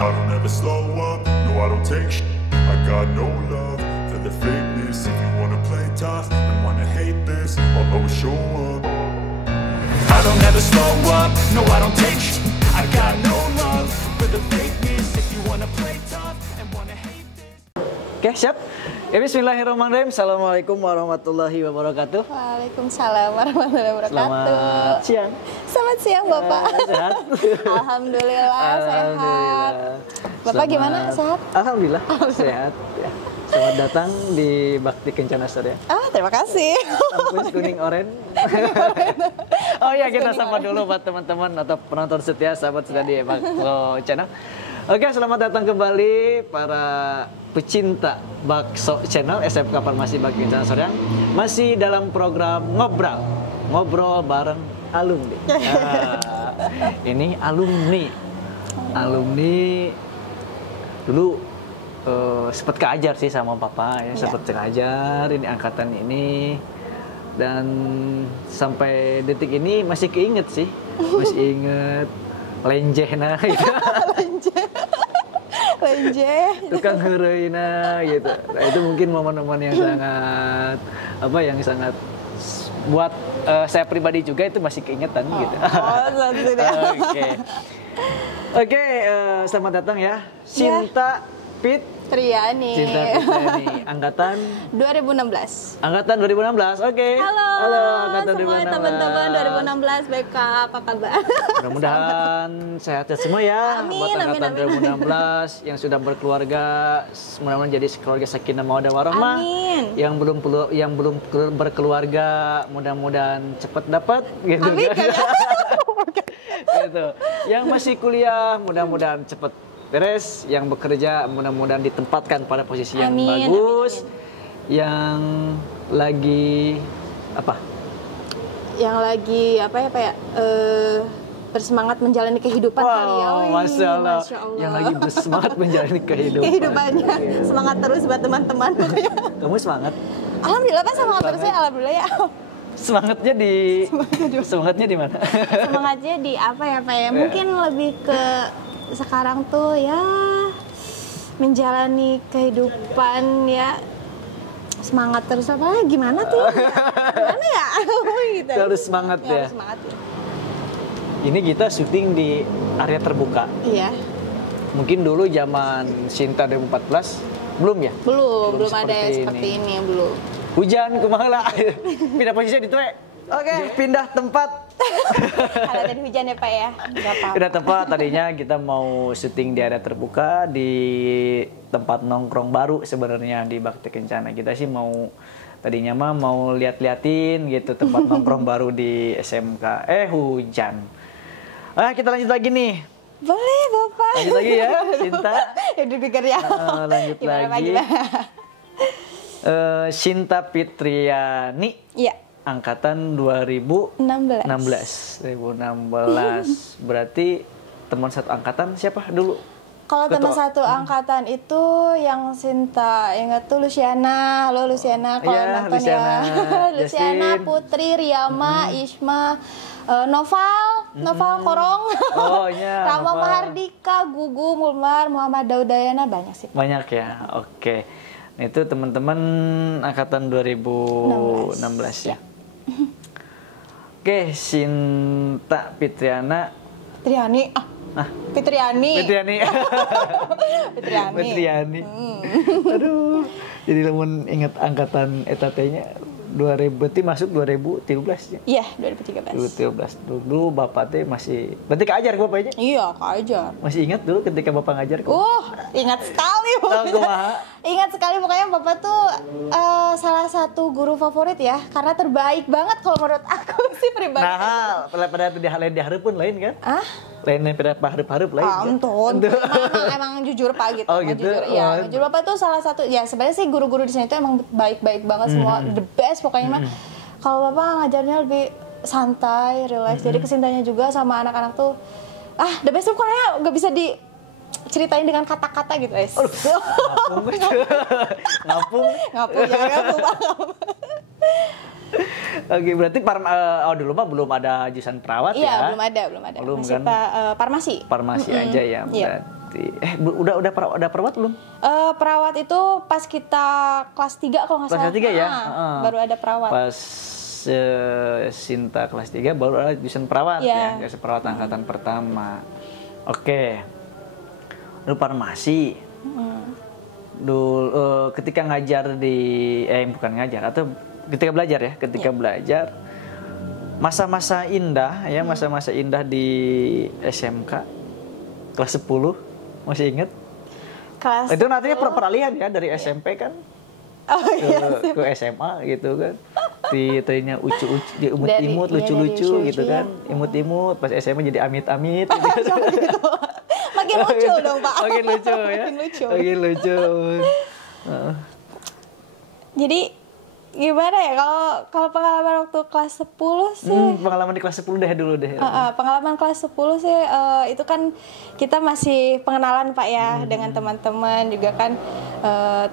I don't ever slow up, no I don't take sh**. I got no love for the fakeness. If you wanna play tough and wanna hate this, I'll always show up. I don't ever slow up, no I don't take sh**. I got no love for the fakeness. If you wanna play tough and wanna hate this. Oke, siap? Ya, bismillahirrahmanirrahim. Assalamualaikum warahmatullahi wabarakatuh. Waalaikumsalam warahmatullahi wabarakatuh. Selamat siang. Selamat siang, Bapak. Sehat? Alhamdulillah, sehat. Bapak gimana? Sehat? Alhamdulillah, sehat. Ya. Selamat datang di Bakti Kencana Surya. Terima kasih. Kampus Kuning Oren. Oh ya, kita sapa dulu buat teman-teman atau penonton setia sahabat sudah di Bakso Channel. Oke, selamat datang kembali para pecinta Bakso Channel SMK Farmasi Bakti Kencana Surya. Masih dalam program ngobrol bareng alumni. Ini alumni dulu sempat keajar sih sama papa ya, sempat keajar ini angkatan ini, dan sampai detik ini masih keinget sih, masih inget lenjehna gitu. Lenjeh. Tukang heureuyna gitu. Nah, itu mungkin momen-momen yang sangat sangat buat saya pribadi juga itu masih keingetan gitu. Oke, selamat datang ya Sinta Fitriani, angkatan 2016. Angkatan 2016, oke. Halo angkatan semua teman-teman 2016, BK, apa kabar? Mudah-mudahan sehat semua ya. Amin, buat angkatan amin. 2016 yang sudah berkeluarga, mudah-mudahan jadi keluarga sakinah mawaddah warahmah. Amin. Yang belum berkeluarga, mudah-mudahan cepat dapat gitu. Amin, kan? Gitu. Yang masih kuliah, mudah-mudahan cepat beres. Yang bekerja, mudah-mudahan ditempatkan pada posisi yang bagus. Amin. Yang lagi Yang lagi bersemangat menjalani kehidupan kali ya. Masya Allah. Yang lagi bersemangat menjalani kehidupannya. Semangat terus buat teman-teman. Kamu semangat? Alhamdulillah Pak, semangat terus ya, alhamdulillah ya. Semangatnya di mana? Semangatnya di apa ya Pak ya? Mungkin lebih ke sekarang tuh ya menjalani kehidupan ya, semangat terus apa gimana tuh ya? Gimana ya? Gitu. Harus semangat ya. Harus semangat ya. Ini kita syuting di area terbuka. Iya. Mungkin dulu zaman Sinta 2014 belum ya? Belum ada seperti ini belum. Hujan kumaha lah. Pindah posisi di tuh. Oke, pindah tempat. Kalau tadi hujan ya Pak ya. Pindah tempat, tadinya kita mau syuting di area terbuka di tempat nongkrong baru sebenarnya di Bakti Kencana. Kita sih tadinya mau lihat-liatin gitu tempat nongkrong baru di SMK. Hujan. Kita lanjut lagi nih. Boleh Bapak. Lanjut lagi ya, Sinta. Ya dipikir ya. Lanjut lagi. Sinta Fitriani. Iya. Angkatan 2016. Berarti teman satu angkatan siapa dulu? Kalau teman satu angkatan itu yang Sinta ingat tuh Luciana. Halo Luciana, kalau nonton Luciana, ya. Luciana, Putri, Riyama, Isma, Noval Korong, Rama Mahardika, Gugu, Mulmar, Muhammad Daudayana, banyak sih. Banyak ya, oke. Itu teman-teman angkatan 2016 ya. Oke, Sinta Fitriani. Aduh, jadi lamun ingat angkatan etatenya 2000, berarti masuk 2013 ya? Iya, 2013. Dulu Bapak teh masih, berarti keajar Bapaknya? Iya, keajar. Masih ingat dulu ketika Bapak ngajar? Ingat sekali. Ingat sekali, pokoknya Bapak tuh salah satu guru favorit ya, karena terbaik banget kalau menurut aku sih pribadi. Nah, pada lain diharapun lain kan? Lain pada harap lain. Emang jujur Pak gitu. Oh gitu. Jujur Bapak tuh salah satu ya, sebenarnya sih guru-guru di sini tuh emang baik-baik banget semua, the best pokoknya mah. Kalau Bapak ngajarnya lebih santai, relax. Jadi kesintanya juga sama anak-anak tuh the best tuh pokoknya nggak bisa diceritain dengan kata-kata gitu, guys. Ngapung. Oke, berarti dulu mah belum ada jurusan perawat ya? Iya, belum ada. Belum Masih kan? farmasi. Farmasi aja ya. Iya. Udah perawat belum? Perawat itu pas kita kelas 3 kalau nggak salah. Kelas 3 ya? Baru ada perawat. Pas Sinta kelas 3 baru ada jurusan perawat ya, jurusan perawat angkatan pertama. Oke. Lu farmasi. Dulu ketika ngajar bukan ngajar atau ketika belajar ya, belajar masa-masa indah ya, masa-masa indah di SMK kelas 10 masih inget? Itu nantinya peralihan ya dari SMP kan ke SMA gitu kan. Tadinya ucu-ucu, imut-imut, lucu-lucu gitu kan. Imut-imut, pas SMA jadi amit-amit gitu. Makin lucu dong, Pak. Makin lucu ya. Makin lucu. Jadi gimana ya kalau pengalaman waktu kelas 10 sih. Pengalaman di kelas 10 dulu deh. Pengalaman kelas 10 sih itu kan kita masih pengenalan Pak ya dengan teman-teman juga kan.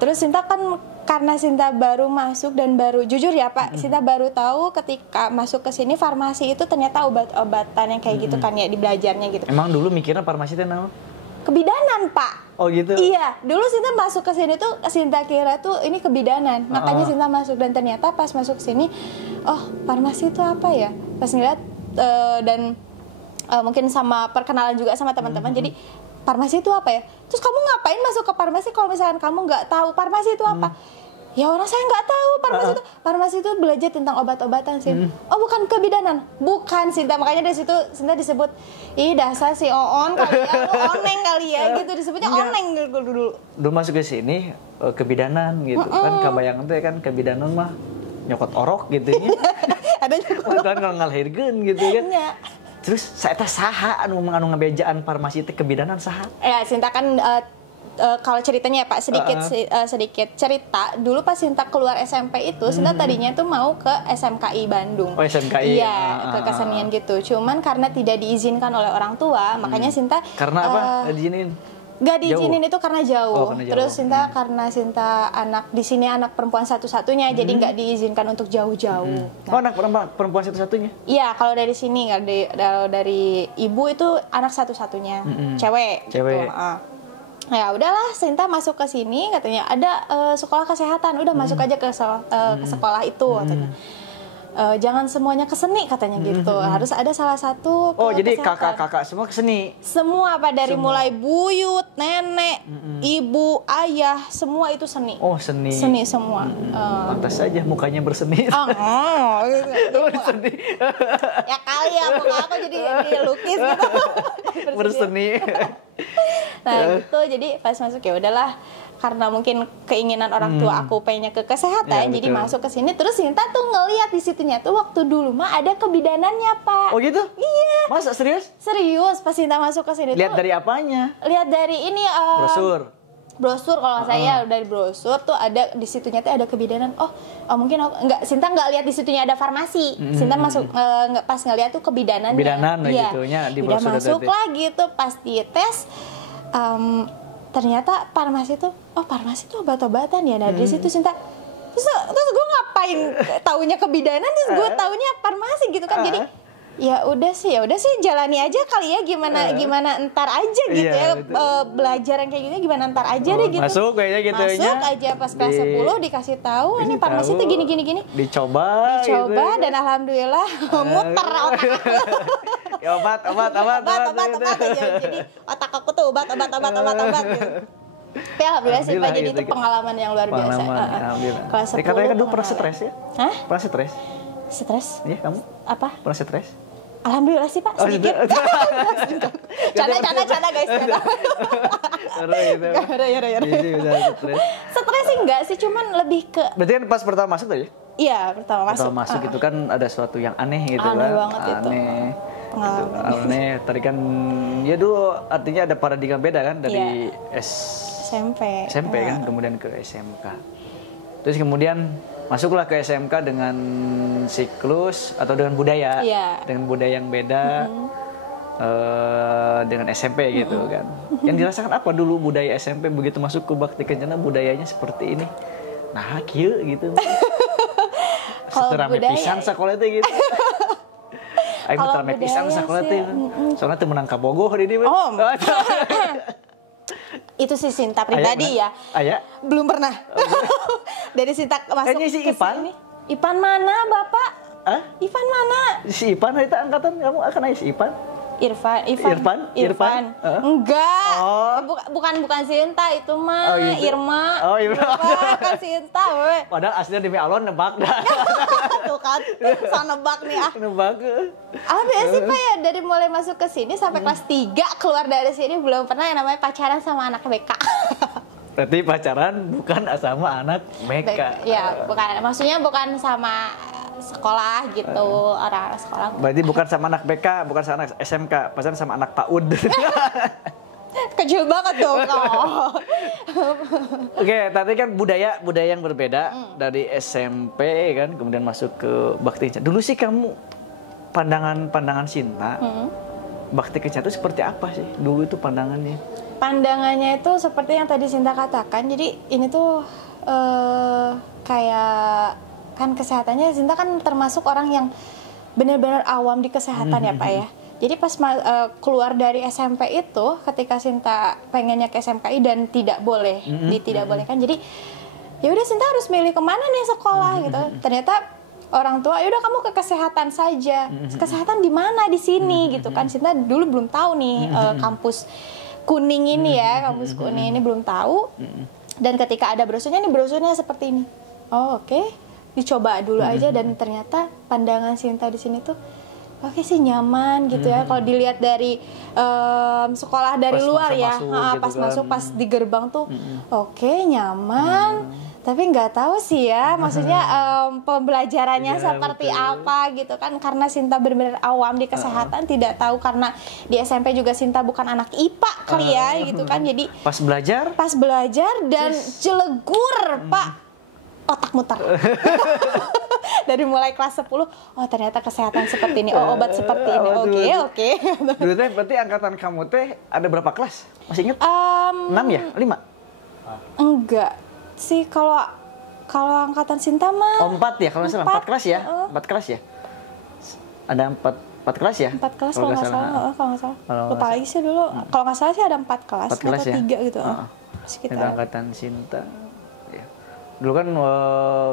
Terus Sinta kan karena Sinta baru masuk dan baru jujur ya Pak, Sinta baru tahu ketika masuk ke sini farmasi itu ternyata obat-obatan yang kayak gitu kan ya di belajarnya gitu. Emang dulu mikirnya farmasi itu nama? Kebidanan Pak. Oh gitu? Iya, dulu Sinta masuk ke sini tuh Sinta kira tuh ini kebidanan. Makanya Sinta masuk dan ternyata pas masuk sini, oh farmasi itu apa ya? Pas ngeliat dan mungkin sama perkenalan juga sama teman-teman. Jadi farmasi itu apa ya? Terus kamu ngapain masuk ke farmasi kalau misalkan kamu nggak tahu farmasi itu apa? Ya orang saya nggak tahu farmasi itu belajar tentang obat-obatan sih. Oh bukan kebidanan, bukan Sinta. Makanya dari situ Sinta disebut, ih dasar si Oon kali ya, lu oneng kali ya gitu disebutnya oneng dulu. Dulu masuk ke sini kebidanan gitu kan, kebayangan tuh ya kan kebidanan mah nyokot orok gitu ya. Ada nyokot kan kalau ngalahirkeun gitu kan. Ya. Terus saya teh saha anu ngabejaan farmasi teh kebidanan saha? Ya Sinta kan kalau ceritanya ya Pak sedikit cerita dulu pas Sinta keluar SMP itu Sinta tadinya tuh mau ke SMKI Bandung. Oh SMKI. Iya ke kesenian gitu. Cuman karena tidak diizinkan oleh orang tua makanya Sinta. Karena apa? Diizinin? Gak diizinin itu karena jauh. Oh, karena jauh. Terus Sinta karena Sinta anak di sini anak perempuan satu-satunya jadi nggak diizinkan untuk jauh-jauh. Nah, oh anak perempuan satu-satunya? Iya kalau dari sini dari ibu itu anak satu-satunya cewek. Gitu. Ya udahlah Sinta masuk ke sini katanya ada sekolah kesehatan udah masuk aja ke sekolah itu katanya. Jangan semuanya ke seni katanya gitu. Harus ada salah satu Oh, jadi kakak-kakak semua ke seni. Semua Pak dari mulai buyut, nenek, ibu, ayah, semua itu seni. Oh, seni. Seni semua. Pantas saja mukanya berseni. Berseni. Ya kali ya muka aku jadi lukis gitu. Berseni. Nah, gitu jadi pas masuk ya udahlah karena mungkin keinginan orang tua aku pengennya ke kesehatan, jadi masuk ke sini. Terus Sinta tuh ngelihat di situnya tuh waktu dulu mah ada kebidanannya Pak. Oh gitu? Iya. Masa serius? Serius pas Sinta masuk ke sini. Lihat dari apanya? Lihat dari ini. Brosur kalau saya dari brosur tuh ada di situnya tuh ada kebidanan. Oh mungkin Sinta nggak lihat di situnya ada farmasi. Sinta masuk pas ngeliat tuh kebidanannya. Kebidanan iya. gitunya di udah brosur. Masuk lagi tuh pas dites. Ternyata farmasi tuh obat-obatan ya. Nah dari situ Sinta terus gue ngapain taunya kebidanan terus gue taunya farmasi gitu kan. Jadi ya udah sih jalani aja kali ya gimana entar aja gitu ya belajar yang kayak gini gimana entar aja deh gitu. Masuk kayaknya gitu masuk aja pas kelas 10 dikasih tahu ini farmasi tuh gini. Dicoba gitu. Dan alhamdulillah muter otak aku. Ya obat aja. Jadi otak aku tuh obat gitu. Tapi alhamdulillah sih Pak, jadi itu pengalaman yang luar biasa. Kelas 10. Katanya kan dulu pernah stres ya? Hah? Pernah stres? Stres? Iya kamu? Apa? Pernah stres? Alhamdulillah sih Pak, sedikit. Canda guys. Stres sih enggak sih, cuman lebih ke. Berarti kan pas pertama masuk tadi? Iya, pertama masuk itu kan ada sesuatu yang aneh gitu kan. Aneh banget itu. Aneh. Tadi kan ya dulu artinya ada paradigma beda kan dari SMP kan kemudian ke SMK. Terus kemudian masuklah ke SMK dengan siklus atau dengan budaya, dengan budaya yang beda dengan SMP gitu kan. Yang dirasakan apa dulu budaya SMP begitu masuk ke Bakti Kencana budayanya seperti ini. Nah, kieu gitu. Seterame pisan sakola teh gitu. Aing terame pisan sakola teh. Soalnya teu menang ka bogoh di dieu. itu sih Sinta pribadi ya. Ayah? Belum pernah. Dari Sinta masuk Kayaknya si ke Ipan. sini. Ipan mana, Bapak? Hah? Ipan mana? Si Ipan itu angkatan kamu akan aja si Ipan? Irfan. Enggak. Oh. Bukan Sinta itu mah. Oh, gitu. Irma. Oh, Irma. Bukan Sinta, we. Padahal aslinya demi Allah nebak dah. Tuh kan, so nebak nih ah. Nebak. Sih Pak ya, dari mulai masuk ke sini sampai kelas 3 keluar dari sini belum pernah yang namanya pacaran sama anak BK. Berarti pacaran bukan sama anak BK. Ya, bukan. Maksudnya bukan sama sekolah gitu, orang-orang sekolah. Berarti bukan sama anak BK, bukan sama anak SMK, pacaran sama anak PAUD. Kecil banget dong. Oke, tadi kan budaya yang berbeda dari SMP kan, kemudian masuk ke Bakti Kencana. Dulu sih kamu pandangan Sinta, Bakti Kencana itu seperti apa sih? Dulu itu pandangannya? Pandangannya itu seperti yang tadi Sinta katakan. Jadi ini tuh kayak kan kesehatannya Sinta kan termasuk orang yang benar-benar awam di kesehatan ya Pak ya. Jadi pas keluar dari SMP itu, ketika Sinta pengennya ke SMKI dan tidak boleh, tidak boleh kan. Jadi ya udah Sinta harus milih kemana nih sekolah gitu. Ternyata orang tua, ya udah kamu ke kesehatan saja. Kesehatan di mana di sini gitu kan. Sinta dulu belum tahu nih kampus kuning ini ya, kampus kuning ini belum tahu. Dan ketika ada brosurnya, nih brosurnya seperti ini. Oh oke. Dicoba dulu aja dan ternyata pandangan Sinta di sini tuh oke sih nyaman gitu ya. Kalau dilihat dari sekolah dari luar ya, pas di gerbang tuh oke nyaman. Tapi nggak tahu sih ya, maksudnya pembelajarannya seperti apa gitu kan. Karena Sinta benar-benar awam di kesehatan, tidak tahu karena di SMP juga Sinta bukan anak IPA kali ya gitu kan. Jadi pas belajar dan jelegur Pak. Otak muter. Dari mulai kelas 10, oh ternyata kesehatan seperti ini, oh obat seperti ini. Oke. Dulu teh berarti angkatan kamu teh ada berapa kelas? Masih inget? 6 ya? 5? Enggak. Sih kalau angkatan Sinta mah 4 ya, kalau nggak salah 4 kelas ya? 4 kelas ya? Ada 4 kelas ya? 4 kelas kalau nggak salah. Lupa lagi sih dulu. Kalau nggak salah sih ada 4 kelas, 4 kelas atau ya? 3 gitu. Sekitar angkatan Sinta. Dulu kan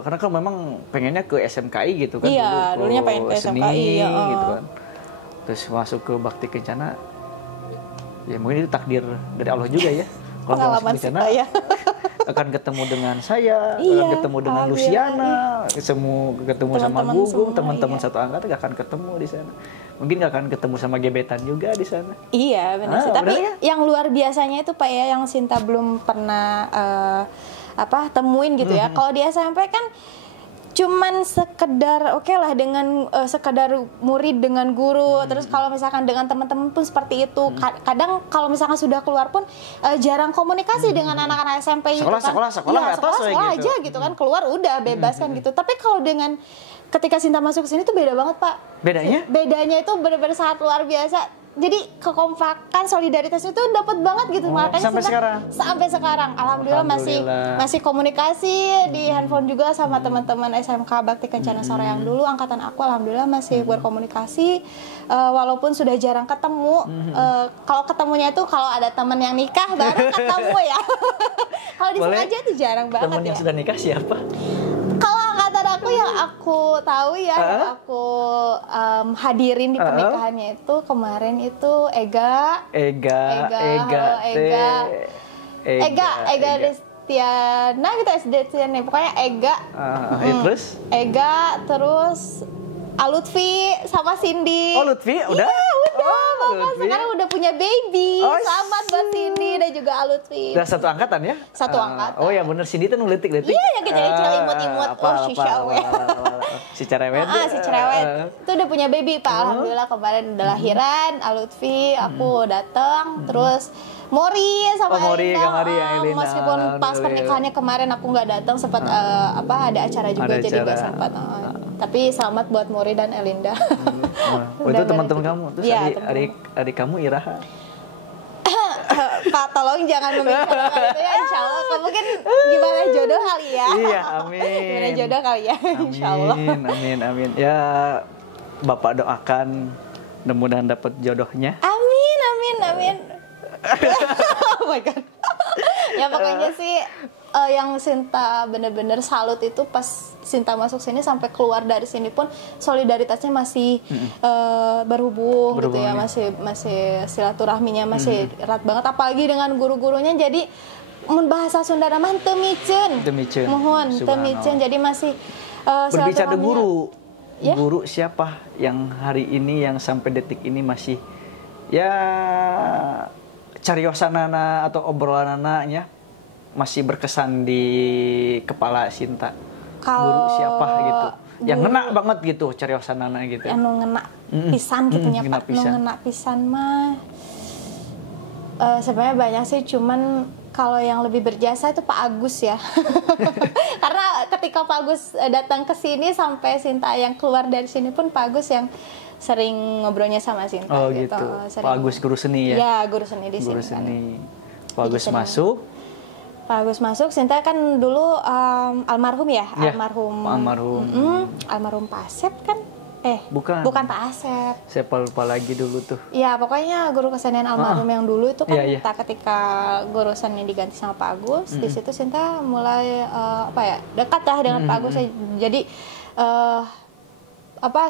karena kan memang pengennya ke SMKI gitu kan. Iya, dulunya pengen ke SMKI ya. Gitu kan. Terus masuk ke Bakti Kencana. Ya mungkin itu takdir dari Allah juga ya. Kalau pengalaman Kencana ya. akan ketemu dengan saya, iya, akan ketemu dengan Luciana, ketemu sama Gugum, teman-teman satu angkatan gak akan ketemu di sana. Mungkin gak akan ketemu sama gebetan juga di sana. Iya, benar sih. Tapi ya? Yang luar biasanya itu Pak ya, yang Sinta belum pernah temuin gitu ya. Kalau di SMP kan cuman sekedar oke lah dengan sekedar murid dengan guru, terus kalau misalkan dengan teman-teman pun seperti itu. Kadang kalau misalkan sudah keluar pun jarang komunikasi dengan anak-anak SMP gitu kan. Sekolah aja gitu kan, keluar udah bebas kan gitu. Tapi kalau dengan ketika Sinta masuk ke sini tuh beda banget Pak. Bedanya itu benar-benar sangat luar biasa. Jadi kekompakan, solidaritas itu dapat banget gitu. Makanya sampai sekarang alhamdulillah masih komunikasi di handphone juga sama teman-teman SMK Bakti Kencana Soreang dulu angkatan aku, alhamdulillah masih berkomunikasi walaupun sudah jarang ketemu. Kalau ketemunya itu kalau ada teman yang nikah baru ketemu ya. Kalau di Sengaja itu jarang banget. Teman yang sudah nikah siapa? Kalau angkatan aku yang aku tahu ya, yang aku hadirin di pernikahannya itu kemarin itu Ega Destiana gitu, SD Destiana, pokoknya Ega. Terus Lutfi sama Cindy. Oh Lutfi udah? Iya udah. Sekarang udah punya baby. Selamat buat Cindy dan juga Lutfi. Udah satu angkatan ya? Satu angkatan. Oh ya bener, Cindy tuh ngelitik. Iya yang kecil-kecil imut-imut. Si cewek. Si cerewet. Si cerewet. Itu udah punya baby Pak. Alhamdulillah kemarin udah lahiran. Lutfi, aku datang. Terus Mori sama Elinda. Meskipun pas pernikahannya kemarin aku nggak datang, sempat ada acara juga, jadi nggak sempat. Tapi selamat buat Mori dan Elinda. Itu teman-teman kamu. Terus ya, adik kamu Iraha. Pak, tolong jangan membicarakan itu ya, insya Allah. Mungkin gimana jodoh kali ya. Iya, amin. Gimana jodoh kali ya, insya Allah. Amin. Ya, Bapak doakan mudah-mudahan dapat jodohnya. Amin. Oh my God. Ya pokoknya sih yang Sinta bener-bener salut itu pas Sinta masuk sini sampai keluar dari sini pun solidaritasnya masih berhubung gitu ya, masih silaturahminya masih erat banget, apalagi dengan guru-gurunya. Jadi mun bahasa Sunda mah teu miceun. Mohon teu miceun. Jadi masih berbicara guru. Ya? Guru siapa yang hari ini yang sampai detik ini masih ya cariosanana atau obrolanana ya masih berkesan di kepala Sinta? Guru siapa gitu yang ngena banget gitu cariosanana gitu, yang ngena pisan gitu nya Pak, ngena pisan mah sebenarnya banyak sih, cuman kalau yang lebih berjasa itu Pak Agus ya. Karena ketika Pak Agus datang ke sini sampai Sinta yang keluar dari sini pun Pak Agus yang sering ngobrolnya sama Sinta. Oh gitu. Pak Agus guru seni ya? Ya, guru seni di sini. Guru seni. Pak Agus masuk. Pak Agus masuk, Sinta kan dulu almarhum ya? Ya, almarhum. Almarhum Pak Asep kan? Bukan Pak Asep. Siapa lupa lagi dulu tuh. Ya pokoknya guru kesenian almarhum yang dulu itu kan Iya. ketika guru seni diganti sama Pak Agus, di situ Sinta mulai dekat lah dengan Pak Agus. Jadi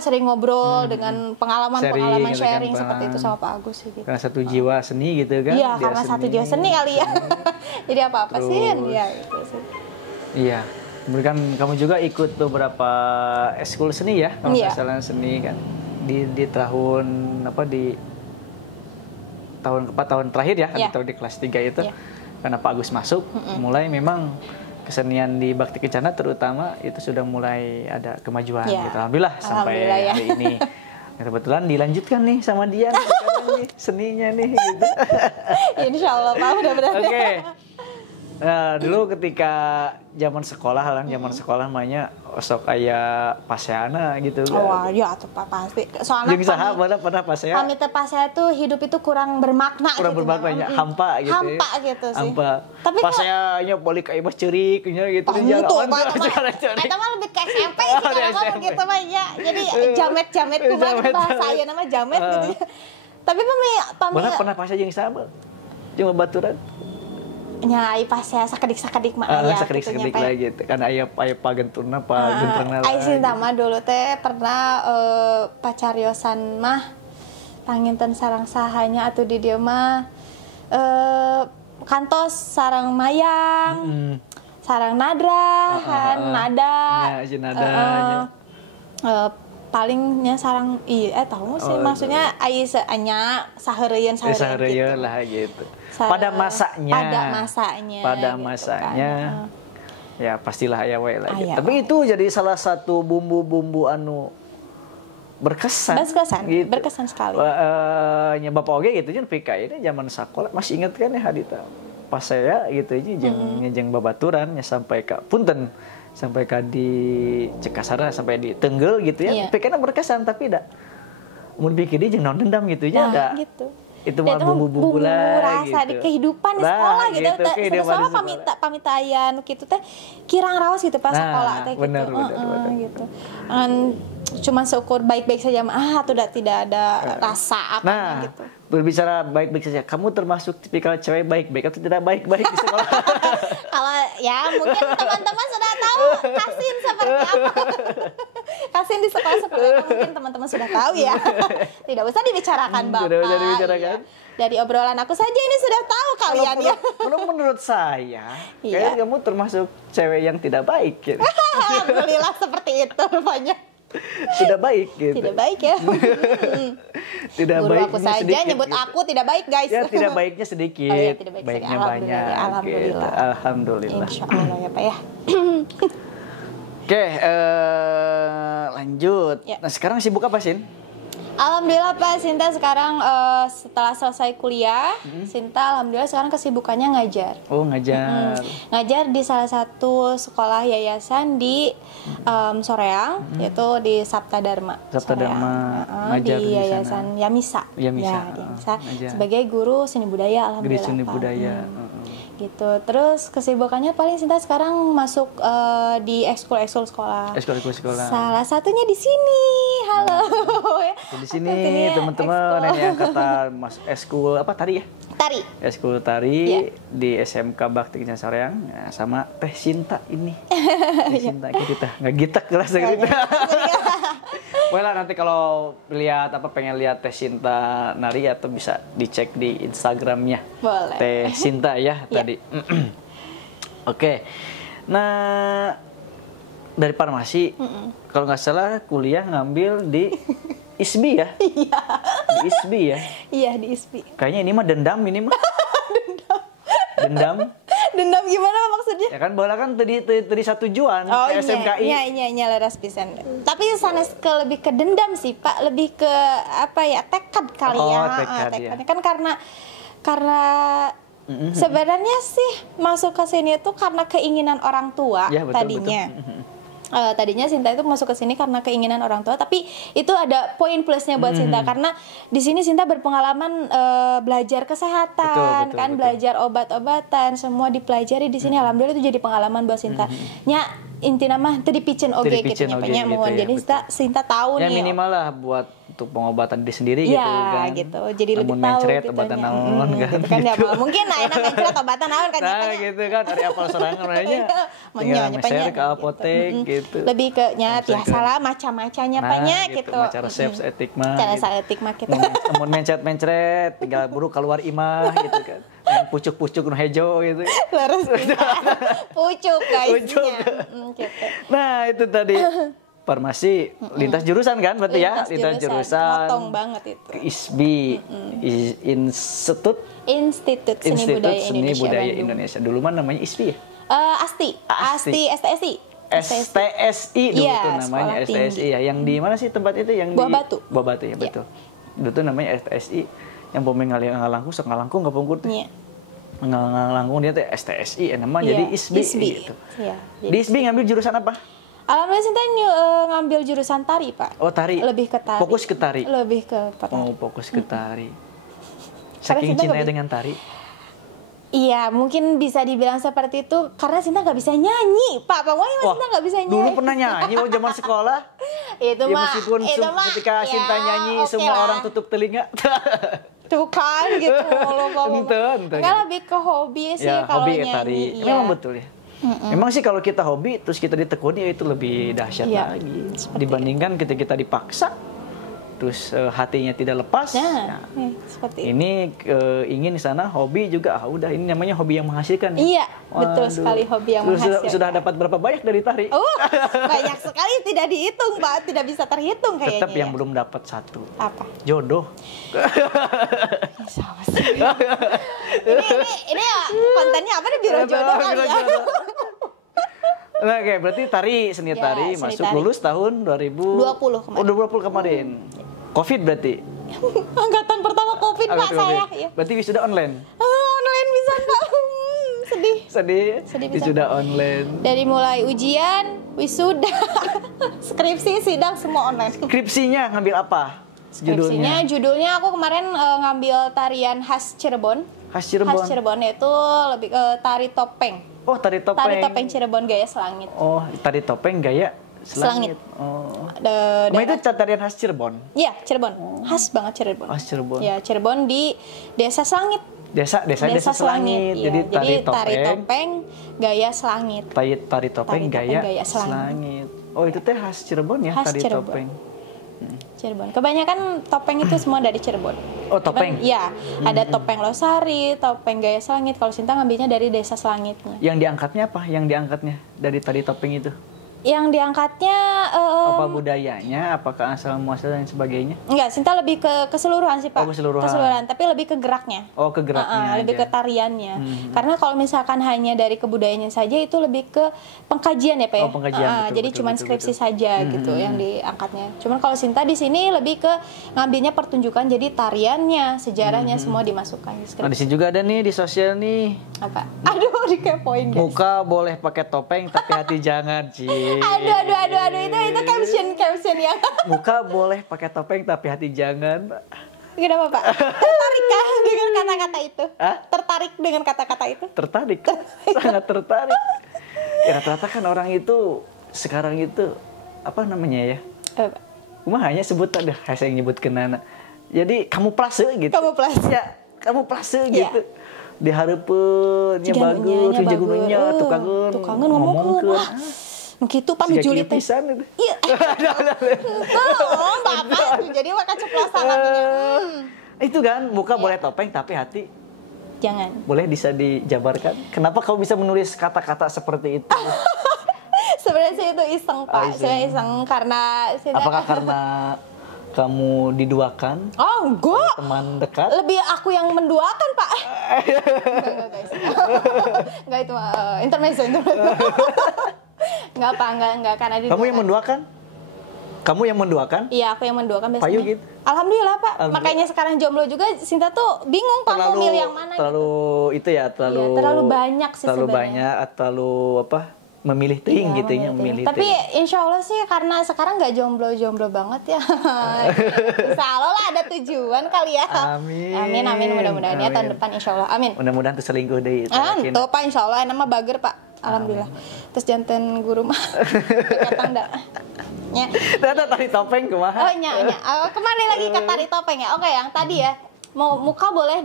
sering ngobrol dengan pengalaman sharing seperti itu sama Pak Agus gitu. Karena satu jiwa seni gitu kan? Iya, karena satu jiwa seni kali ya. Jadi apa-apa sih ya itu sih. Iya. Kemudian kamu juga ikut beberapa eskul seni ya, kalau salah seni kan di tahun di tahun terakhir ya, di kelas 3 itu karena Pak Agus masuk, mulai memang kesenian di Bakti Kencana terutama itu sudah mulai ada kemajuan gitu. Alhamdulillah sampai hari ini. Kebetulan dilanjutkan nih sama dia nih, seninya nih gitu. Insya Allah Pak, mudah-mudahan. Oke. Nah, dulu ketika zaman sekolah mainnya sok aya paseana gitu kan. Oh iya tuh Pak pasti. Soalnya pada pasea. Kami teh pasea tuh hidup itu kurang bermakna kurang gitu. Bermakna hampa gitu. Hampa gitu sih. Hampa. Tapi paseanya balik ka imah ceurik nya gitu jalan. Eta mah lebih ke SMP sih kalau gitu mah ya. Jadi jamet-jamet kumaha bahasa ayeuna mah jamet gitu ya. Tapi pernah pasea jeung saha? Jeung baturan. Nyai pasea sakedik mah aya sakedik lah gitu kan aya pagenturna gentrengna ai Sinta mah dulu teh pernah pacariosan mah panginten sareng sahanya atuh di dieu mah kantos sareng mayang sareng nadrahan nada palingnya sarang tahu sih maksudnya ai anya saheureuyeun gitu. Lah gitu. Pada masanya gitu, kan. Ya pastilah aya we lah gitu. Tapi itu jadi salah satu bumbu-bumbu anu berkesan gitu. Berkesan sekali. Nya Bapak oge gitu nya PK ini zaman sekolah masih inget kan ya hadita pas saya gitu jeung babaturan nya sampai ka punten sampai di Cekasara sampai di Tenggel gitu ya. Pikirnya berkesan tapi dah mun pikir dia jeung naon dendam gitu nya ada. Gitu. Itu mah bumbu-bumbu lah rasa gitu. Di kehidupan di sekolah gitu. Soalnya pamitayan gitu teh kirang raos gitu pas sekolah teh gitu. Benar. Gitu. Cuma seukur baik-baik saja atau tidak ada rasa apa gitu. Berbicara baik-baik saja, kamu termasuk tipikal cewek baik-baik atau tidak baik-baik di sekolah? Kalau ya mungkin teman-teman sudah tahu Kasin seperti apa. Kasin di sekolah-sekolah mungkin teman-teman sudah tahu ya. Tidak usah dibicarakan Bapak. Tidak usah dibicarakan. Ya. Dari obrolan aku saja ini sudah tahu kalian ya. Menurut saya, kayaknya kamu termasuk cewek yang tidak baik. Gitu. Alhamdulillah seperti itu rupanya. Tidak baik gitu. Tidak baik ya. Tidak Guru baiknya aku saja sedikit, nyebut gitu. Aku tidak baik guys. Ya tidak baiknya sedikit. Tidak baik baiknya banyak. Alhamdulillah. Gitu. Alhamdulillah. Insya Allah ya Pak ya. Oke, lanjut. Ya. Nah sekarang sibuk apa Sin? Alhamdulillah Pak, Sinta sekarang setelah selesai kuliah, Sinta alhamdulillah sekarang kesibukannya ngajar. Oh ngajar. Ngajar di salah satu sekolah yayasan di Soreang, yaitu di Sabta Dharma. Sabta Dharma. Ngajar di yayasan Yamisa. Yamisa. Ya, di Yamisa. Sebagai guru seni budaya alhamdulillah. Guru seni budaya. Gitu. Terus kesibukannya paling Sinta sekarang masuk di ekskul sekolah. Ekskul sekolah. Salah satunya di sini. Halo. Di sini teman-teman yang kata Mas ekskul apa tadi ya? Tari. Eskul tari Iya. di SMK Bakti Kencana Soreang ya, sama Teh Sinta ini. Teh Sinta kita nggak gitak kelas gitu. Boleh lah nanti kalau pengen lihat Teh Sinta nari atau bisa dicek di Instagramnya. Boleh. Teh Sinta ya tadi. Oke. Nah, dari farmasi kalau nggak salah kuliah ngambil di ISBI ya? Iya. Di ISBI ya? Iya di ISPI. Kayaknya ini mah dendam ini mah. Dendam. Dendam gimana maksudnya? Ya kan bola kan tadi satu tujuan ke SMKI. Iya leras pisan. Tapi sanes lebih ke dendam sih Pak, lebih ke apa ya tekad kali Oh, ya. tekad, ya. Tekadnya kan karena sebenarnya sih masuk ke sini itu karena keinginan orang tua Ya, betul, tadinya. Tadinya Sinta itu masuk ke sini karena keinginan orang tua, tapi itu ada poin plusnya buat Sinta karena di sini Sinta berpengalaman belajar kesehatan, Betul. belajar obat-obatan, semua dipelajari di sini. Alhamdulillah itu jadi pengalaman buat Sinta. Nya inti nama tadi picen oge gitu nya gitu ya, jadi Sinta tahu ya nih. minimal lah buat untuk pengobatan diri sendiri ya, gitu kan. gitu. Jadi lebih tahu mencret gitu obatan nya. naon kan. Gitu kan ya, mungkin enak mencret obatan naon kan Nah, gitu kan dari apal serangan aja. Tinggal meser ke apotek gitu. Lebih ke nya salah macam-macamnya apanya gitu. Cara resep etik mah. Cara gitu. etik mah gitu. Mun mencret tinggal buru keluar imah gitu kan. Yang pucuk-pucuk nu hejo gitu. Leres pucuk guys. Pucuk. Gitu. Nah, itu tadi farmasi lintas jurusan kan berarti ya? Lintas jurusan. Motong banget itu. ISBI, Institut Seni Budaya Indonesia. Dulu mah namanya ISBI ya? STSI. STSI dulu Iya, tuh namanya sekolah tinggi. STSI ya. Yang di mana sih tempat itu? Yang Buah di Batu. Buah Batu ya, betul. Dulu tuh namanya STSI. Yang pemain ngalangkung sekalangkung nggak pungkur tuh. Iya. Ngalangkung dia tuh STSI namanya jadi ISBI gitu. Iya. Di ISBI ngambil jurusan apa? Alhamdulillah Sinta ngambil jurusan tari, Pak. Oh, tari. Lebih ke tari. Fokus ke tari. Lebih ke tari. Oh, fokus ke tari. Karena Saking Sinta cinta nggak dengan tari. Iya, mungkin bisa dibilang seperti itu karena Sinta nggak bisa nyanyi, Pak. Pokoknya Wah, Sinta nggak bisa nyanyi. dulu pernah nyanyi waktu zaman sekolah. Itu Ya, mah, meskipun ketika ya, Sinta nyanyi oke semua lah. orang tutup telinga. Tuh kan gitu lo ngomong. Ente. Nggak lebih ke hobi sih Ya, kalau hobi nyanyi. tari. Iya. Memang betul ya. Memang sih kalau kita hobi terus kita ditekuni itu lebih dahsyat Iya, lagi seperti dibandingkan ketika kita dipaksa terus hatinya tidak lepas. Nah, Nah, seperti itu. ini ingin di sana hobi juga udah ini namanya hobi yang menghasilkan. Iya, Waduh. betul sekali hobi yang Sudah- menghasilkan. Sudah dapat berapa banyak dari tari? Banyak sekali tidak dihitung, Pak. Tidak bisa terhitung kayaknya. Tetap yang ya. belum dapat satu. Apa? Jodoh. Sama sih. ini ya, kontennya apa nih biro jodoh kali ya? Nah, oke, berarti seni Ya, tari seni masuk tari. lulus tahun 20 kemarin. Oh, 2020 kemarin. Covid berarti. Angkatan pertama COVID, Pak, Agak saya. Covid. Ya. Berarti wisuda online. Online bisa, Pak. Sedih. Sedih. Sedih bisa. Wisuda online. Dari mulai ujian, wisuda, skripsi, sidang, semua online. Skripsinya ngambil apa? Skripsinya, judulnya aku kemarin ngambil tarian khas Cirebon. Khas Cirebon. Khas Cirebon itu lebih ke tari topeng. Oh, tari topeng. Tari topeng Cirebon gaya selangit. Oh, tari topeng gaya Selangit. Oh. Daerah- itu tarian khas Cirebon. Iya, Cirebon. Khas banget Cirebon. Khas Cirebon. Ya, Cirebon di Desa Selangit. Desa Selangit. Iya. Jadi tari topeng gaya selangit. Tari topeng Tari topeng gaya gaya selangit. Oh, itu teh khas Cirebon ya, Khas tari Cirebon. topeng. Cirebon. Kebanyakan topeng itu semua dari Cirebon. Oh, topeng. Iya, ada topeng Losari, topeng gaya selangit. Kalau Sinta ngambilnya dari Desa Selangitnya. Yang diangkatnya apa? Yang diangkatnya dari tari topeng itu? Yang diangkatnya Apa budayanya? Apakah asal muasal dan sebagainya? enggak, Sinta lebih ke keseluruhan sih, Pak. Oh, keseluruhan. Tapi lebih ke geraknya. Oh, ke geraknya Lebih aja. ke tariannya. Karena kalau misalkan hanya dari kebudayaannya saja itu lebih ke pengkajian ya, Pak ya. Oh, pengkajian, betul, jadi betul, cuma betul, skripsi betul. saja gitu yang diangkatnya. Cuman kalau Sinta di sini lebih ke ngambilnya pertunjukan, jadi tariannya, sejarahnya semua dimasukkan di Nah, skripsi. di sini juga ada nih di sosial nih. Apa? Aduh, dikepoin guys. Muka boleh pakai topeng tapi hati jangan, Ci. Aduh, itu caption yang Muka boleh pakai topeng tapi hati jangan. kenapa, Pak? Tertarik kah dengan kata-kata itu? Hah? Tertarik dengan kata-kata itu? Tertarik, sangat tertarik. Ya, rata-rata kan orang itu sekarang itu apa namanya ya? Cuma hanya sebut ada saya yang nyebut kenana. Jadi kamu plus gitu. Kamu plus. Ya, kamu plase Iya. gitu. Dihareupeunnya bagus, jagunnya tukangan ngomongkeun. Begitu Pak nu julid teh. pisan itu. Iya. Oh, Bapak jadi maka ceplosan artinya. Itu kan muka boleh topeng tapi hati Jangan. boleh bisa dijabarkan. Kenapa kamu bisa menulis kata-kata seperti itu? Sebenarnya sih itu iseng Pak. iseng. Saya iseng karena Apakah karena kamu diduakan Oh, enggak. teman dekat? Lebih aku yang menduakan, Pak. Enggak, guys. Enggak itu intermezzo. Enggak, Pak, enggak karena diduakan. Kamu yang menduakan? Kamu yang menduakan? Iya, aku yang menduakan biasanya. Payu gitu? Alhamdulillah, Pak. Alhamdulillah. Makanya sekarang jomblo juga Sinta tuh bingung Pak mau milih yang mana terlalu gitu. itu ya, terlalu Iya, terlalu banyak sih terlalu sebenarnya. banyak, terlalu apa? Memilih ting Iya, gitu ya, memilih Tapi ting. insya Allah sih karena sekarang nggak jomblo-jomblo banget ya. Insya Allah lah ada tujuan kali ya. Amin. Amin. Mudah-mudahan ya Amin. tahun depan insya Allah. Amin. Mudah-mudahan terselingkuh deh. Tuh Pak insya Allah enak mah bager Pak. Alhamdulillah. Terus jantan guru mah ketang dah. Ya. Ternyata tadi topeng kumaha? Oh nya. Kembali lagi ke tari topeng ya. Oke yang tadi ya. Mau muka boleh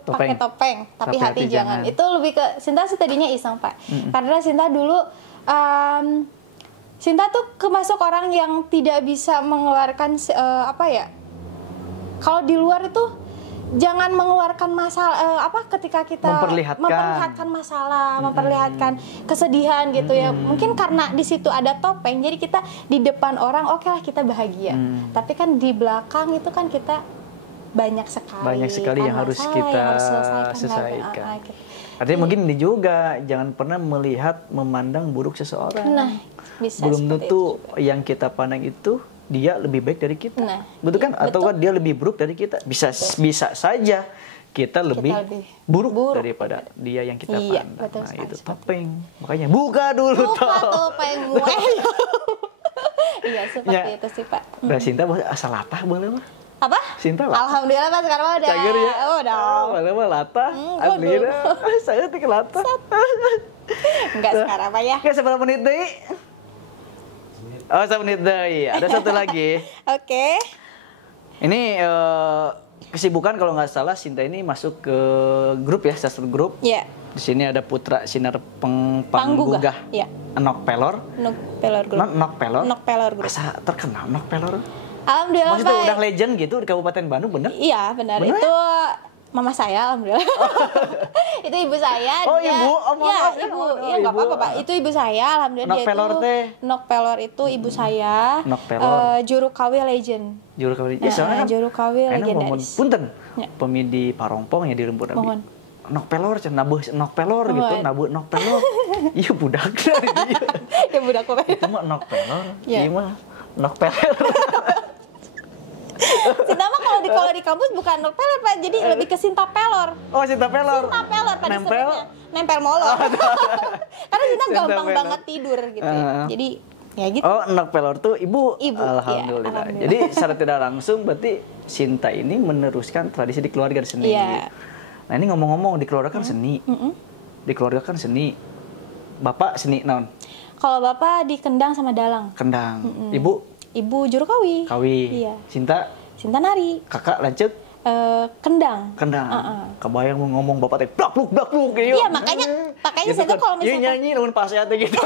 pakai topeng, tapi hati jangan. Itu lebih ke Sinta sih tadinya iseng Pak. Karena Sinta dulu Sinta tuh kemasuk orang yang tidak bisa mengeluarkan apa ya? Kalau di luar itu jangan mengeluarkan masalah ketika kita memperlihatkan masalah, memperlihatkan kesedihan gitu ya. Mungkin karena di situ ada topeng, jadi kita di depan orang oke lah kita bahagia. Tapi kan di belakang itu kan kita banyak sekali yang harus kita selesaikan. Artinya mungkin ini juga jangan pernah memandang buruk seseorang. Nah, bisa belum tentu yang kita pandang itu dia lebih baik dari kita. Nah, betul kan? Atau kan dia lebih buruk dari kita. Bisa saja kita lebih buruk daripada dia yang kita pandang. Betul nah, itu topeng. Makanya buka dulu topeng gue. Iya, seperti itu sih, Pak. Nah, Sinta asal latah boleh mah? Apa? Sinta latah. Alhamdulillah Pak sekarang udah. Cager ya? Oh, udah. Boleh mah latah. Alhamdulillah. Saya tik latah. Enggak sekarang Pak ya. Oke, seberapa menit deh? Oh, 1 menit deh. Ada satu lagi. Oke. Ini kesibukan kalau nggak salah Sinta ini masuk ke grup ya, satu grup. Iya. Di sini ada Putra Sinar Panggugah. Iya. Nok Pelor. Nok Pelor grup. Nok Pelor. Nok Pelor grup. Asa terkenal Nok Pelor. Alhamdulillah maksudnya Pak. udah legend gitu di Kabupaten Bandung, bener? Iya, benar. Bener? Itu mama saya alhamdulillah. Itu ibu saya. Oh, dia, ibu. Oh, ya, mama. ibu. Oh, Iya, enggak ibu. apa-apa, Pak. Itu ibu saya alhamdulillah. Nok Pelor teh. Nok Pelor itu ibu saya. Nok Pelor. Juru kawi legend. Juru kawi. Ya, soalnya kan Juru kawi legendaris. Punten. Ya. Pemidi Parongpong ya di Lembur Nabi. Mohon. Nok Pelor, nabuh Nok Pelor gitu, nabuh Nok Pelor. Iya budak dari dia. Ya budak kok. Itu mah Nok Pelor. Ya. Iya mah Nok Pelor. Sinta mah kalau di kampus bukan Nok Pelor Pak, jadi lebih ke Sinta Pelor. Oh, Sinta Pelor. Sinta Pelor pada Nempel. sebenarnya. Nempel molor. Karena Sinta Sinta gampang Pelor. banget tidur gitu. Jadi ya gitu. Oh, Nok Pelor tuh ibu. Ibu, Alhamdulillah. ya, alhamdulillah. Jadi secara tidak langsung berarti Sinta ini meneruskan tradisi di keluarga seni. Iya. Nah, ini ngomong-ngomong di keluarga kan seni. Di keluarga kan seni. Bapak seni naon? Kalau Bapak di Kendang sama Dalang. Kendang. Ibu Ibu juru kawi. kawi. Iya. Sinta Nari. kakak lanjut Kendang. Kendang. Kebayang mau ngomong bapak teh blak bluk gitu. Iya, makanya Gitu saya tuh kan. kalau Iya misalnya nyanyi lamun pas ya teh gitu.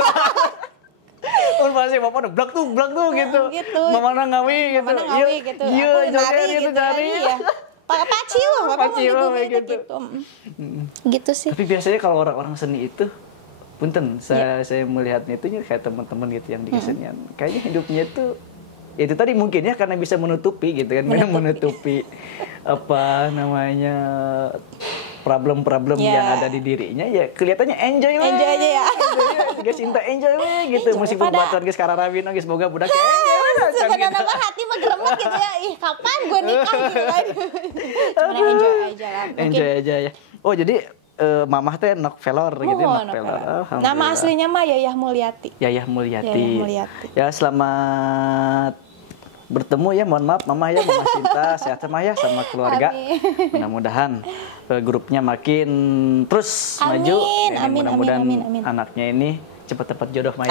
Lamun pas ya bapak udah blak tuh gitu. gitu. Mama ngawi gitu. Mana ngawi gitu. Iya, Aku nari joget gitu. nari. Iya. Pakai paciu, Bapak mau Paciu, gitu. gitu. Gitu. Gitu sih. Tapi biasanya kalau orang-orang seni itu punten, saya melihatnya itu kayak teman-teman gitu yang di kesenian. Kayaknya hidupnya itu ya itu tadi mungkin ya karena bisa menutupi gitu kan, menutupi apa namanya problem-problem yang ada di dirinya ya kelihatannya enjoy aja ya. Guys Sinta enjoy gitu. Meskipun batuan geus kararabin geus boga budak enjoy. Sebenarnya mah hati mah geremet gitu ya. Ih, kapan gue nikah gitu kan. Cuman enjoy aja lah. Enjoy aja ya. Oh, jadi mamah teh Nok Pelor gitu ya, Nok Pelor. Nama aslinya mah Yayah Mulyati. Yayah Mulyati. Yayah Mulyati. Ya, selamat bertemu ya, mohon maaf Mama ya, Mama Sinta, sehat sama ya sama keluarga. Mudah-mudahan grupnya makin terus maju. Mudah-mudahan anaknya ini cepat-cepat jodoh Maya.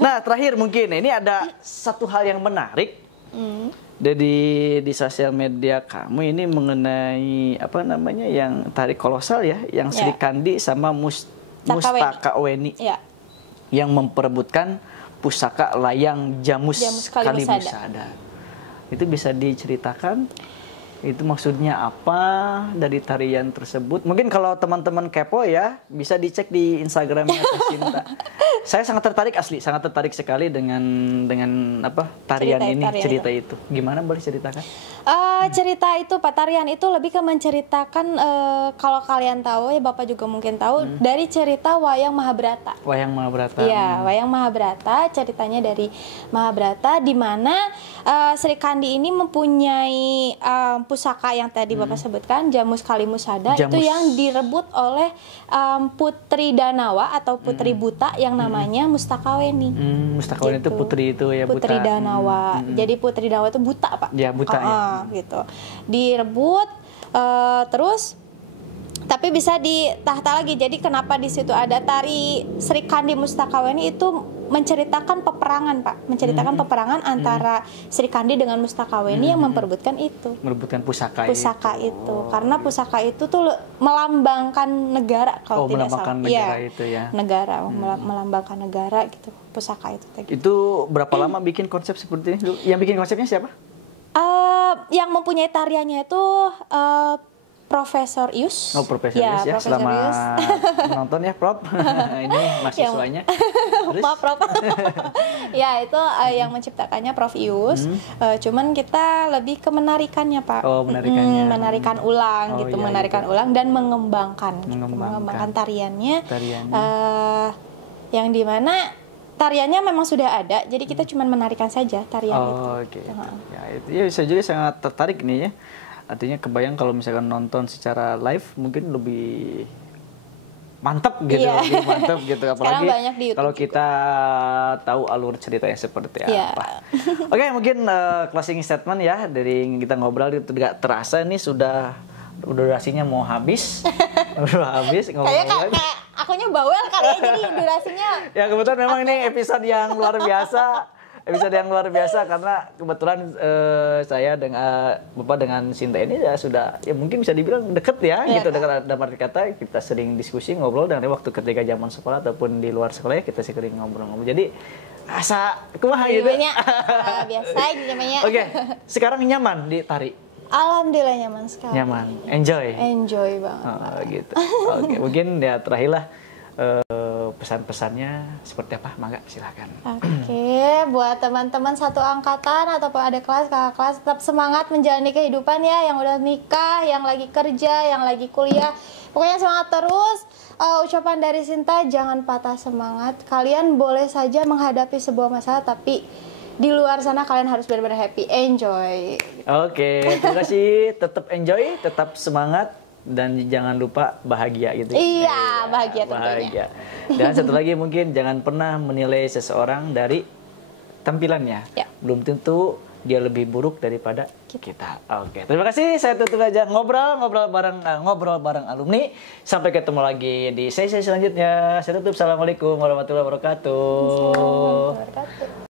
Nah, terakhir mungkin ini ada satu hal yang menarik. di sosial media kamu ini mengenai apa namanya yang tari kolosal ya, yang Sri Kandi sama Mustaka Weni yang memperebutkan pusaka layang Jamus Kalimusada. Itu bisa diceritakan? Itu maksudnya apa dari tarian tersebut? Mungkin kalau teman-teman kepo ya, bisa dicek di Instagramnya Cinta. Saya sangat tertarik asli, sangat tertarik sekali dengan apa tarian cerita itu. Gimana, boleh ceritakan? Cerita itu Pak, tarian itu lebih ke menceritakan, kalau kalian tahu ya, Bapak juga mungkin tahu, dari cerita Wayang Mahabharata. Wayang Mahabharata. Iya, Wayang Mahabharata, ceritanya dari Mahabharata, di mana Sri Kandi ini mempunyai pusaka yang tadi Bapak sebutkan, Jamus Kalimusada, itu yang direbut oleh Putri Danawa atau Putri Buta yang namanya Mustaka Weni. Mustaka Weni itu putri itu ya, Putri Danawa. Jadi Putri Danawa itu buta, Pak. Ya, buta ya. Gitu. Direbut terus tapi bisa ditahta lagi. Jadi kenapa di situ ada tari Sri Kandi Mustaka Weni itu menceritakan peperangan, Pak. Menceritakan peperangan antara Sri Kandi dengan Mustaka Weni yang memperebutkan itu. Merebutkan pusaka itu. Karena pusaka itu tuh melambangkan negara kalau tidak salah. Negara itu ya. Negara, melambangkan negara gitu. Pusaka itu. Itu berapa lama bikin konsep seperti ini? Yang bikin konsepnya siapa? Yang mempunyai tariannya itu Profesor Ius. Oh, Profesor Ius ya. Profesor Selamat Ius. menonton ya, Prof. Ini mahasiswanya. Maaf, Prof. Ya, itu yang menciptakannya Prof Ius. Cuman kita lebih ke menarikannya, Pak. Oh, menarikannya. Menarikan ulang gitu, iya, menarikan gitu. ulang dan mengembangkan tariannya. Yang dimana tariannya memang sudah ada, jadi kita cuma menarikan saja tarian itu. Oke. Ya, itu ya bisa jadi sangat tertarik nih ya. Artinya kebayang kalau misalkan nonton secara live mungkin lebih mantap gitu, lebih mantap gitu. Apalagi kalau kita tahu alur ceritanya seperti apa. Oke, mungkin closing statement ya dari kita ngobrol itu tidak terasa nih sudah durasinya mau habis. Udah habis ngobrol. Kayak akunya bawel kali ya, jadi durasinya. Ya kebetulan memang ini episode yang luar biasa. Karena kebetulan saya dengan Bapak dengan Sinta ini ya sudah ya mungkin bisa dibilang deket ya, gitu. Dekat dalam arti kata kita sering diskusi ngobrol dan waktu ketika zaman sekolah ataupun di luar sekolah ya kita sering ngobrol-ngobrol. Jadi asa kumaha gitu. Biasa namanya. Oke, sekarang nyaman di tari? Alhamdulillah nyaman sekali. Nyaman, enjoy banget. Gitu. Oke, mungkin ya terakhirlah pesan-pesannya seperti apa, mangga silakan. Oke, buat teman-teman satu angkatan ataupun ada kakak kelas, tetap semangat menjalani kehidupan ya, yang udah nikah, yang lagi kerja, yang lagi kuliah, pokoknya semangat terus. Ucapan dari Sinta, jangan patah semangat. Kalian boleh saja menghadapi sebuah masalah, tapi di luar sana kalian harus benar-benar happy, enjoy. Oke, terima kasih, tetap enjoy, tetap semangat. Dan jangan lupa bahagia gitu. Iya, bahagia tentunya. Dan satu lagi mungkin jangan pernah menilai seseorang dari tampilannya. Belum tentu dia lebih buruk daripada kita. Oke, terima kasih. Saya tutup aja ngobrol bareng alumni. Sampai ketemu lagi di sesi selanjutnya. Saya tutup. Assalamualaikum warahmatullahi wabarakatuh.